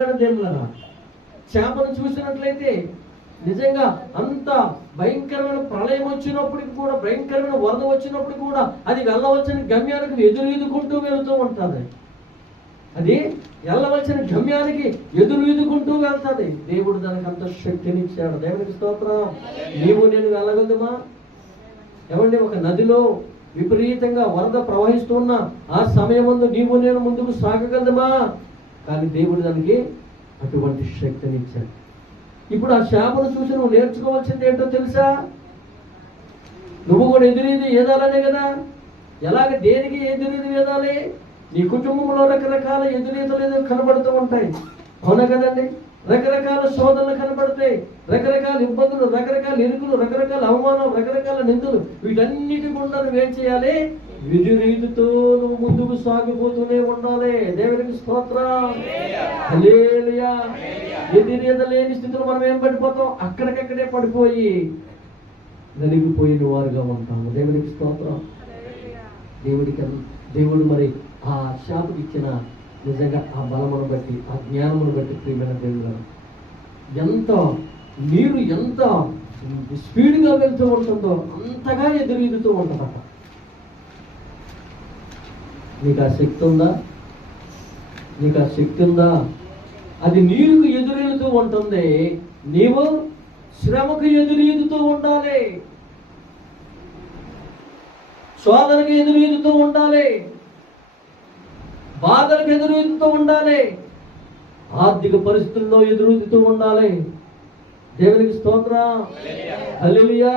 దేవుళ్ళరా, చేపను చూసినట్లయితే నిజంగా అంత భయంకరమైన ప్రళయం వచ్చినప్పటికి కూడా, భయంకరమైన వరద వచ్చినప్పటికి కూడా అది వెళ్ళవలసిన గమ్యానికి ఎదురుకుంటూ వెళుతూ ఉంటుంది. అది వెళ్ళవలసిన గమ్యానికి ఎదురుకుంటూ వెళ్తుంది. దేవుడు దానికి అంత శక్తినిచ్చాడు. దేవునికి స్తోత్రం. నీవు నేను వెళ్ళగలమా? ఏమండి, ఒక నదిలో విపరీతంగా వరద ప్రవహిస్తున్న ఆ సమయం ముందు నీవు నేను ముందుకు సాగగలమా? కానీ దేవుడు దానికి అటువంటి శక్తినిచ్చాడు. ఇప్పుడు ఆ చేపను చూసి నువ్వు నేర్చుకోవాల్సింది ఏంటో తెలుసా? నువ్వు కూడా ఎదురీది ఏదాలనే కదా. ఎలాగ దేనికి ఎదురీది ఏదాలి? నీ కుటుంబంలో రకరకాల ఎదురీతలు కనబడుతూ ఉంటాయి, అవునా కదండి? రకరకాల శోధనలు కనబడతాయి, రకరకాల ఇబ్బందులు, రకరకాల ఇరుకులు, రకరకాల అవమానం, రకరకాల నిందలు. వీటన్నిటి గుండా నువ్వేం చేయాలి? ఎదురీదుతో నువ్వు ముందుకు సాగిపోతూనే ఉండాలి. దేవునికి స్తోత్రం. హల్లెలూయా. ఎదురీద లేని స్థితిలో మనం ఏం పడిపోతాం? అక్కడికక్కడే పడిపోయి నలిగిపోయిన వారుగా ఉంటాము. దేవునికి స్తోత్రం. దేవుడు మరి ఆ శాపకి ఇచ్చిన నిజంగా ఆ బలమును బట్టి, ఆ జ్ఞానమును బట్టి ప్రియమైన దేవుడు, ఎంత నీరు ఎంత స్పీడ్గా వెళ్తూ ఉంటుందో అంతగా ఎదురీదుతూ ఉంటుందట. నీకు ఆ శక్తి ఉందా? నీకు ఆ శక్తి ఉందా? అది నీరుకు ఎదురెదుతూ ఉంటుంది, నీవు శ్రమకు ఎదురెదుతూ ఉండాలి, శోధనకు ఎదురెదుతూ ఉండాలి, బాధలకు ఎదురెదుతూ ఉండాలి, ఆర్థిక పరిస్థితుల్లో ఎదురెదుతూ ఉండాలి. దేవునికి స్తోత్రం. హల్లెలూయా.